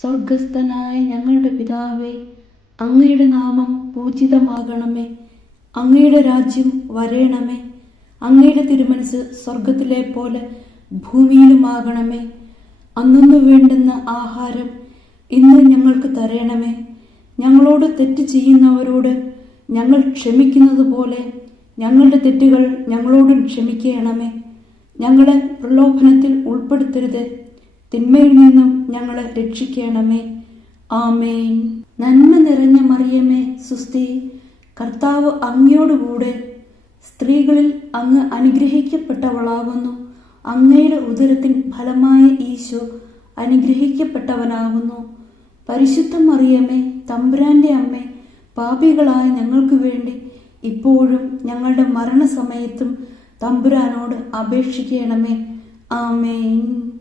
സ്വർഗസ്ഥനായ ഞങ്ങളുടെ പിതാവേ, അങ്ങയുടെ നാമം പൂജിതമാകണമേ. അങ്ങയുടെ രാജ്യം വരേണമേ. അങ്ങയുടെ തിരുമനസ് സ്വർഗത്തിലെ പോലെ ഭൂമിയിലുമാകണമേ. അന്നു വേണ്ടുന്ന ആഹാരം ഇന്ന് ഞങ്ങൾക്ക് തരണമേ. ഞങ്ങളോട് തെറ്റ് ചെയ്യുന്നവരോട് ഞങ്ങൾ ക്ഷമിക്കുന്നത് പോലെ ഞങ്ങളുടെ തെറ്റുകൾ ഞങ്ങളോടും ക്ഷമിക്കണമേ. ഞങ്ങളെ പ്രലോഭനത്തിൽ ഉൾപ്പെടുത്തരുത്, തിന്മയിൽ നിന്നും ഞങ്ങളെ രക്ഷിക്കണമേ. ആമേൻ. നന്മ നിറഞ്ഞ മറിയമേ, സുസ്തി, കർത്താവ് അങ്ങയോടുകൂടെ സ്ത്രീകളിൽ അങ്ങ് അനുഗ്രഹിക്കപ്പെട്ടവളാകുന്നു. അങ്ങയുടെ ഉദരത്തിൻ ഫലമായ ഈശോ അനുഗ്രഹിക്കപ്പെട്ടവനാകുന്നു. പരിശുദ്ധ മറിയമേ, തമ്പുരാന്റെ അമ്മേ, പാപികളായ ഞങ്ങൾക്ക് വേണ്ടി ഇപ്പോഴും ഞങ്ങളുടെ മരണസമയത്തും തമ്പുരാനോട് അപേക്ഷിക്കണമേ. ആമേൻ.